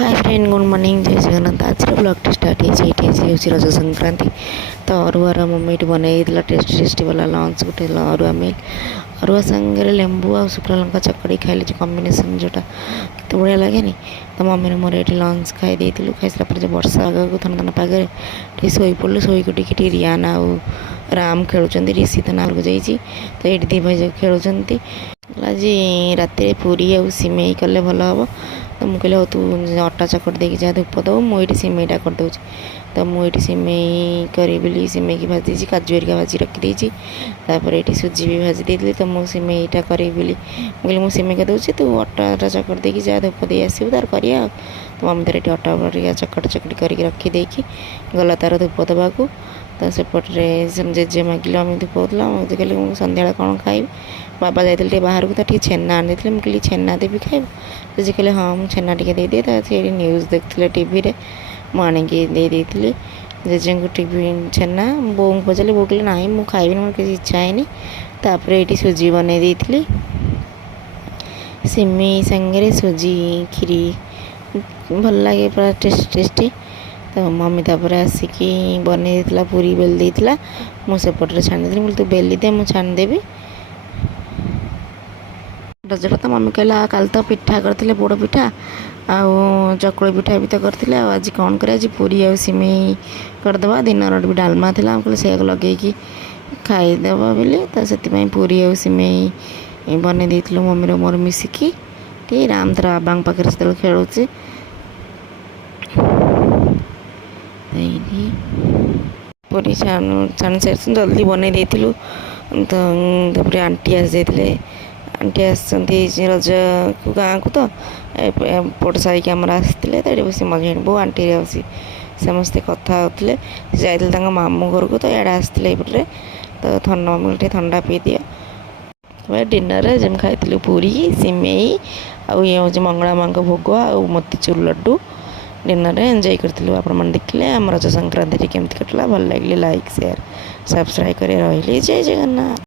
Hi friend good morning जय जगन्नाथ आज blog start हो रज संक्रांति तो अरुआर मम्मी बनई टेस्टी टेस्टी वाला लंच गोटे अरुआ मिल अरुआ सांगे लेंबू आ शुक्ला लंका चकड़ी खाइले जो कम्बिनेसन जोटा केत बढ़िया लगे तो मम्मी मोर ये लंच खाई खाई सारा वर्षा आगे थन थन पागे शोई पड़ू शोक उठी रियान आउ राम खेलुं ऋषि तो नाल को जाइए तो ये दी भाई खेलुं आज राति पूरी आ सिमेई कले भल हम तो मुझे कहले तू अटा चकट देकी जा धूप दो मुझे सिमेईटा करदे तो मुझे सिमेई करी सिमेई की भाजी काजू हरिका भाजी रखीदी ये सुजी भी भाजी देती तो मुझे सिमेईटा करी मुझे मुझे सिमेई कर दूसरी तू अटा चकट देकी जा धूप दे आसू तार कर तो मम्मी तार ये अटा हरिका चकट चकटी करके रखीदे गला तार धूप देवाक तो सेपटे जेजे मागिले मम्मी धूप देला मुझे कहले मुझे सन्ध्या कौन खाई बाबा जाते बाहर को तो छेना आनी मुझे छेना देवी खाइब जेजे कहले हाँ मुझे छेना टी दे तो ये न्यूज़ देखते टीवी मुझे देती जेजे को टीवी छेना बो पचारे बो कहले ना मुझे खाइबी मोर किसी इच्छा है तापर ये सुजी बन देती सिमेई सांगे सुजी खीरी भल लगे पूरा टेस्टी टेस्टी तो मम्मी तापर आसिकी बन पूरी बेल देता मुझे छाणी मुझे तू बेली दे मुझे छाणीदेवी रजटा तो मम्मी कहला कल तो पिठा करते पोड़ पिठा आउ चकुली पिठा भी तो करते आज कौन कर आज पूरी आ सिमेई करदे दिन भी डालमा था कहले से लगे खाईदे बोली तो से पूरी आ सिमेई बन देलु मम्मी मोर मिसिकी टी राम तर बाबा पाखे से खेलुचे पूरी छाणी सारी जल्दी बन देलु तो आंटी आस जाते आंटी रज को गाँव को तो पट सारिक आमर आसते तो ये बस मजा बो आंटी बसी समस्ते कथा होते जाते मामू घर को तो इे आसते ये तो थंडा मम्मी ठंडा पी दिया डिनर जम खाई पूरी सिमेई आउ ये हूँ मंगला माँ भोग आ मोतीचूर लड्डू डिनर एंजॉय करूँ आपण देखिले आम रज संक्रांति केमती कटला भल लगे लाइक शेयर सब्सक्राइब कर रही जय जगन्नाथ।